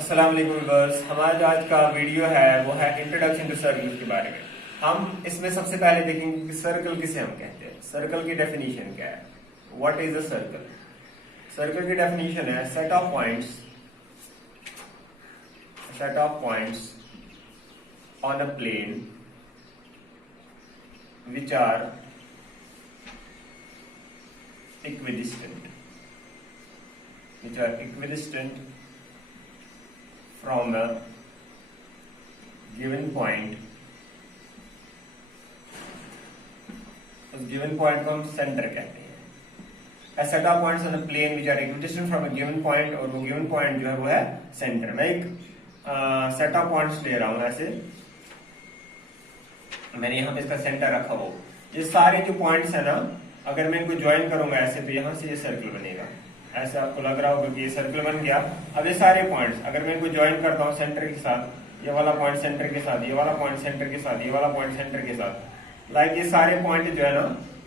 अस्सलाम वालेकुम व्यूअर्स। हमारा जो आज का वीडियो है वो है इंट्रोडक्शन टू सर्कल के बारे में। हम इसमें सबसे पहले देखेंगे कि सर्कल किसे हम कहते हैं, सर्कल की डेफिनेशन क्या है, what is a circle. Circle की डेफिनेशन है set of points on a plane which are equidistant from a given point। उस गिवन पॉइंट को हम सेंटर कहते हैं। A set of points on a plane which are equidistant from a given point, और वो given point जो है वो है सेंटर। मैं एक सेट ऑफ पॉइंट्स ले रहा हूं, ऐसे मैंने यहाँ पे इसका सेंटर रखा हो। ये सारे जो पॉइंट्स है ना, अगर मैं इनको ज्वाइन करूंगा ऐसे तो यहाँ से ये सर्कल बनेगा। ऐसे आपको लग रहा होगा कि ये सर्कल बन गया। अब ये सारे पॉइंट्स अगर मैं इनको ज्वाइन करता हूँ सेंटर के साथ, ये वाला पॉइंट सेंटर के साथ, ये वाला पॉइंट सेंटर के साथ, ये वाला पॉइंट सेंटर के साथ, लाइक ये सारे पॉइंट जो है ना,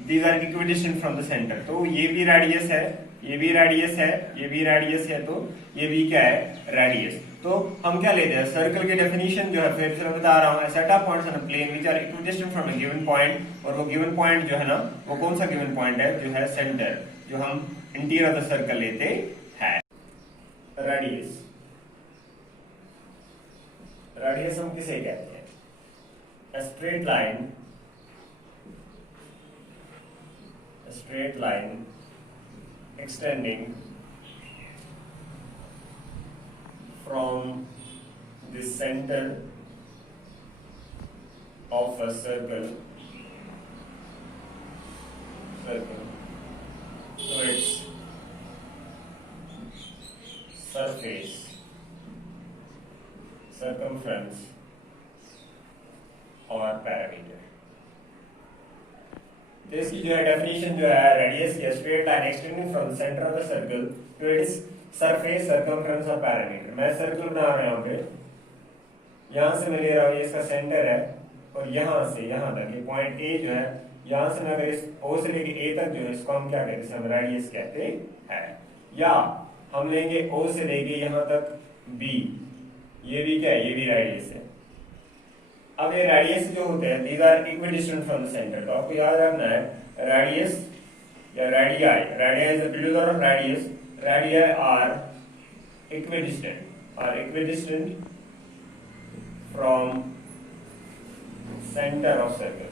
these are equidistant from the centre. तो ये भी रेडियस है, ये भी रेडियस है, ये भी रेडियस है, तो ये भी क्या है, रेडियस। तो हम क्या लेते हैं, सर्कल की डेफिनेशन जो है फिर से मैं बता रहा हूँ, set of points on a plane which are equidistant from a given point. और वो गिवन पॉइंट जो है ना, वो कौन सा गिवन पॉइंट है, जो है सेंटर, जो हम इंटीरियर ऑफ द सर्कल लेते हैं। रेडियस, रेडियस हम किसे कहते हैं, a straight line extending from the center of a circle to its surface, circumference और पैरामीटर। तो इसकी जो है डेफिनेशन जो है, रेडियस की straight line extending from the centre of the circle to its surface, circumference और पैरामीटर। मैं सर्कल बना रहा हूं यहाँ पे, यहां से मैं ले रहा हूँ, ये इसका सेंटर है, और यहां से यहां तक ये पॉइंट ए जो है, यहां से मैं अगर इस ओ से लेके ए तक जो है, इसको हम क्या कहते हैं, हम रेडियस कहते हैं। या हम लेंगे ओ से लेके यहां तक बी, ये भी क्या है, ये भी रेडियस है। अब ये रेडियस जो होते हैं, these are equidistant from the centre. तो आपको याद रखना है, रेडियस या radii, radii is the plural of radius, radii are equidistant from centre of circle.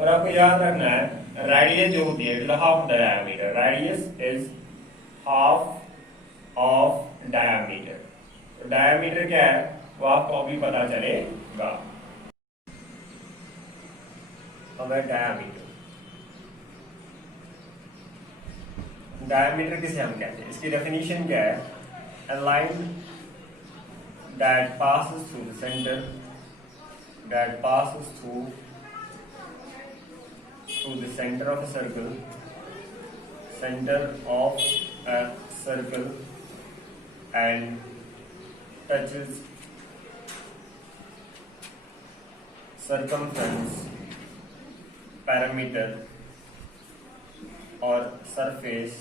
और आपको याद रखना है, रेडियस जो होती है half diameter, radius is half of diameter. तो डायमीटर क्या है वो आपको अभी पता चलेगा। हमें डायमीटर किसे हम कहते हैं, इसकी डेफिनेशन क्या है, a line that passes through the center, through the center of a circle, and touches circumference, parameter और सरफेस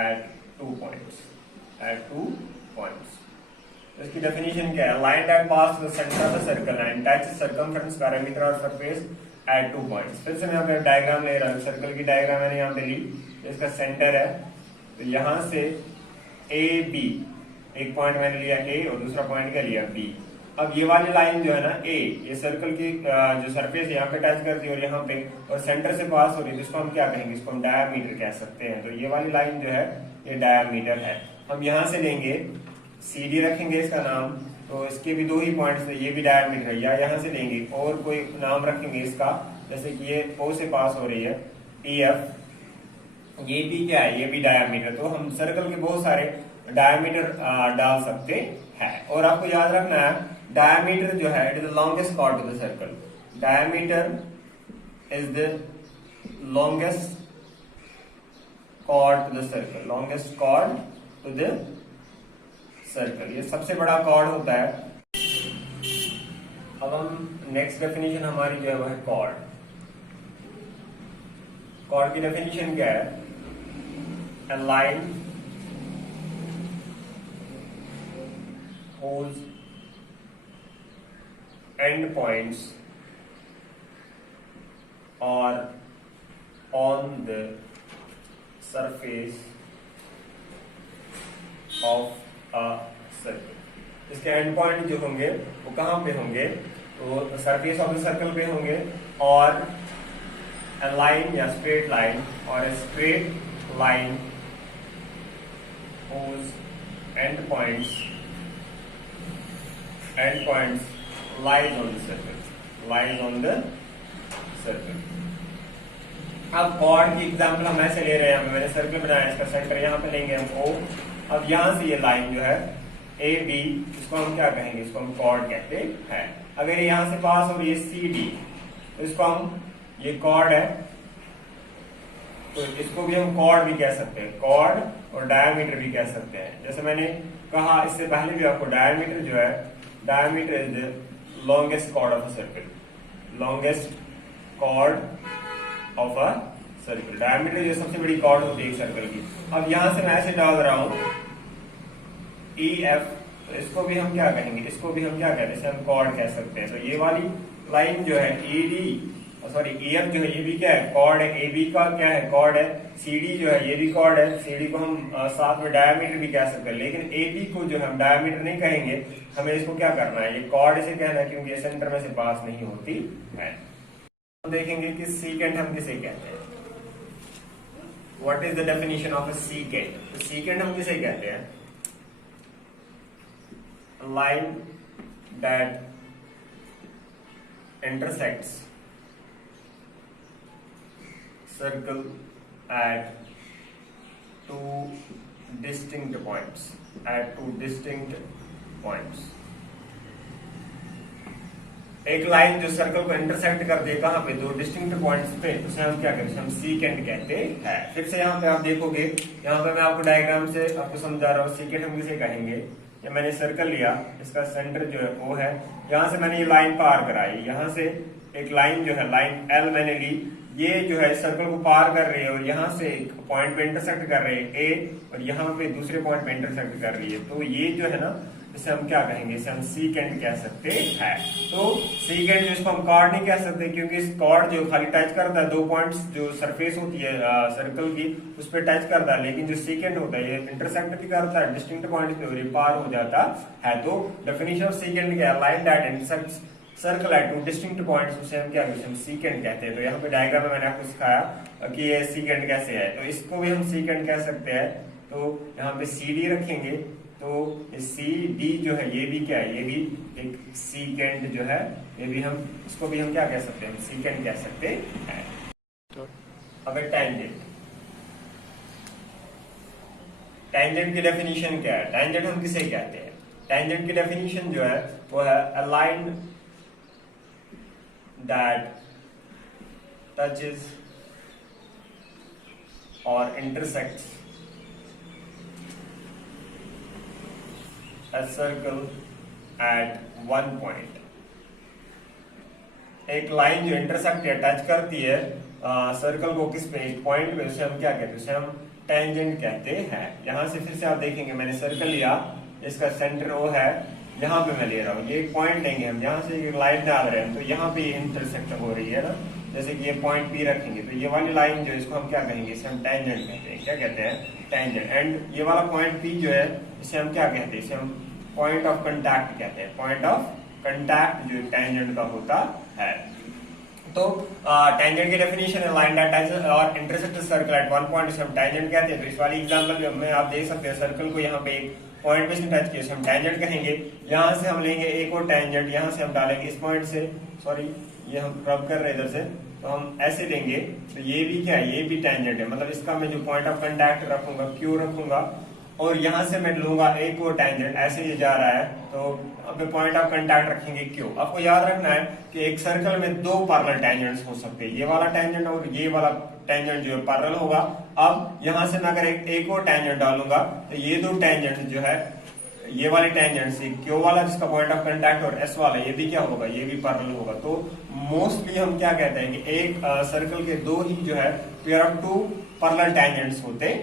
at two points। इसकी डेफिनेशन क्या है, line that pass through the centre of the circle and touches circumference, parameter और surface at 2 points। फिर से मैं यहाँ पे डायग्राम ले रहा हूँ, सर्कल की डायग्राम मैंने यहाँ पे ली, इसका सेंटर है, तो यहाँ से ए बी, एक पॉइंट मैंने लिया ए और दूसरा पॉइंट क्या लिया बी। अब ये वाली लाइन जो है ना ए, ये सर्कल की जो सरफेस यहाँ पे टच करती है और यहाँ पे, और सेंटर से पास हो रही है, जिसको हम क्या कहेंगे, इसको हम डायमीटर कह सकते हैं। तो ये वाली लाइन जो है ये डायमीटर है। हम यहाँ से लेंगे सी डी, रखेंगे इसका नाम, तो इसके भी दो ही पॉइंट्स है, ये भी डायमीटर है। या यहाँ से लेंगे और कोई नाम रखेंगे इसका, जैसे कि ये ओ से पास हो रही है पी एफ, ये भी क्या है, ये भी डायमीटर। तो हम सर्कल के बहुत सारे डायमीटर डाल सकते हैं। और आपको याद रखना है, डायमीटर जो है it is the longest chord to the circle. Diameter is the longest chord to the circle, ये सबसे बड़ा कॉर्ड होता है। अब हम नेक्स्ट डेफिनेशन हमारी जो है वो है कॉर्ड। कॉर्ड की डेफिनेशन क्या है, a line whose end points are on the surface of a circle। इसके एंड पॉइंट जो होंगे वो कहां पे होंगे, तो सरफेस ऑफ द सर्कल पे होंगे, और a line या straight line or a straight line whose end points lies on the circle। अब कॉर्ड की एग्जांपल हम ऐसे ले रहे हैं, मैंने सर्कल बनाया, इसका सेंटर यहाँ पे लेंगे हम O। अब यहाँ से ये लाइन जो है ए बी, इसको हम क्या कहेंगे, इसको हम कॉर्ड कहते हैं। अगर ये यहाँ से पास हो रही है सी डी, तो इसको हम, ये कॉर्ड है तो इसको भी हम कॉर्ड भी कह सकते हैं, कॉर्ड और डायमीटर भी कह सकते हैं। जैसे मैंने कहा इससे पहले भी आपको, डायमीटर जो है, diameter is the longest cord of a circle, longest chord of a circle. Diameter जो सबसे बड़ी कॉर्ड होती है एक सर्कल की। अब यहां से मैं ऐसे डाल रहा हूं ई एफ, तो इसको भी हम क्या कहेंगे, इसको भी हम क्या कहते हैं, इसे हम कॉर्ड कह सकते हैं। तो ये वाली लाइन जो है E D, sorry E F जो है, ये भी क्या है, कॉर्ड है। ए बी का क्या है, कॉर्ड है। सी डी जो है ये भी कॉर्ड है। सी डी को हम साथ में डायमीटर भी कह सकते हैं, लेकिन ए बी को जो हम डायमीटर नहीं कहेंगे, हमें इसको क्या करना है, ये कॉर्ड से कहना है, क्योंकि ये सेंटर में से पास नहीं होती है। हम देखेंगे कि सीकेंट हम किसे कहते हैं। What is the definition of a secant. तो सीकेंट हम किसे कहते हैं, line that intersects circle at two distinct points, एक लाइन जो सर्कल को इंटरसेक्ट कर दे, कहां पे, दो डिस्टिंक्ट पॉइंट्स पे, उसे हम क्या कहते हैं, हम सीकेंट कहते हैं। फिर से यहाँ पे आप देखोगे, यहाँ पे मैं आपको डायग्राम से आपको समझा रहा हूँ, सीकेंट हम किसे कहेंगे। ये मैंने सर्कल लिया, इसका सेंटर जो है वो है, यहाँ से मैंने ये लाइन पार कराई, यहाँ से एक लाइन जो है, लाइन एल मैंने ली, ये जो है सर्कल को पार कर रही है और यहाँ से एक पॉइंट पे इंटरसेक्ट कर रही है ए, और यहाँ पे दूसरे पॉइंट पे इंटरसेक्ट कर रही है। तो ये जो है ना, इसे हम क्या कहेंगे, इसे हम सीकेंट कह सकते हैं। तो सीकेंट जो, इसको हम कॉर्ड नहीं कह सकते, क्योंकि इस कॉर्ड जो खाली टच करता है, दो पॉइंट्स जो सरफेस होती है सर्कल की उस पर टच करता है, लेकिन जो सीकेंट होता है ये इंटरसेक्ट भी करता है डिस्टिंक्ट पॉइंट पे और ये पार हो जाता है। तो डेफिनेशन ऑफ सीकेंट क्या है, line that intersects circle eight two distinct points, उसे हम क्या कहते हैं, हम सीकेंट कहते हैं। तो यहाँ पे डायग्राम में मैंने आपको सिखाया कि ये सीकेंट कैसे है, तो इसको भी हम सीकेंट कह सकते हैं। तो यहाँ पे सी डी रखेंगे, तो सी डी जो है ये भी क्या है, ये भी एक सीकेंट जो है, ये भी हम, इसको भी हम क्या कह सकते हैं, सीकेंट कह सकते हैं। अगर टेंजेंट, टेंजेंट की डेफिनेशन क्या है, टेंजेंट हम किसे कहते हैं। टेंजेंट की डेफिनेशन जो है वो है अ लाइन दैट टचेस और intersects a circle at one point। एक लाइन जो इंटरसेक्ट या टच करती है सर्कल को किस पे, एक पॉइंट पे, उसे हम क्या कहते हैं, उसे हम टेंजेंट कहते हैं। यहां से फिर से आप देखेंगे, मैंने सर्कल लिया, इसका सेंटर वो है, यहाँ पे मैं ले रहा हूँ, ये एक पॉइंट लेंगे हम, यहाँ से एक लाइन डाल रहे हैं, तो यहाँ पे इंटरसेक्ट हो रही है ना, जैसे कि ये पॉइंट पी रखेंगे, तो ये वाली लाइन जो, इसको हम क्या कहेंगे, इसे हम टेंजेंट कहते हैं। क्या कहते हैं, टेंजेंट। एंड ये वाला पॉइंट पी जो है, इसे हम क्या कहते हैं, इसे हम पॉइंट ऑफ कंटैक्ट कहते हैं। पॉइंट ऑफ कंटैक्ट जो टेंजेंट का होता है। तो टेंजेंट की डेफिनेशन है लाइन दैट टचेस और intersects circle eight one point, इसे हम टेंजेंट कहते हैं। तो इस वाली एग्जांपल में आप देख सकते हैं, सर्कल को यहाँ पे एक पॉइंट पे टच किया, इसे हम टेंजेंट कहेंगे। यहाँ से हम लेंगे एक और टेंजेंट, यहाँ से हम डालेंगे इस पॉइंट से, सॉरी ये हम रब कर रहे हैं इधर से, तो हम ऐसे लेंगे, तो ये भी क्या है, ये भी टेंजेंट है, मतलब इसका मैं जो पॉइंट ऑफ कंटैक्ट रखूंगा क्यू रखूंगा, और यहां से मैं लूंगा एक और टेंजेंट, ऐसे ये जा रहा है, तो अब पॉइंट ऑफ कंटैक्ट रखेंगे क्यू। आपको याद रखना है कि एक सर्कल में दो पैरेलल टेंजेंट्स हो सकते हैं, ये वाला टेंजेंट और ये वाला टेंजेंट जो है पैरेलल होगा। अब यहां से मैं अगर एक और टेंजेंट डालूंगा, तो ये दो टेंजेंट जो है, ये वाली टेंजेंट से क्यू वाला जिसका पॉइंट ऑफ कंटैक्ट और एस वाला, ये भी क्या होगा, ये भी पैरेलल होगा। तो मोस्टली हम क्या कहते हैं कि एक सर्कल के दो ही जो है pair of two parallel tangents होते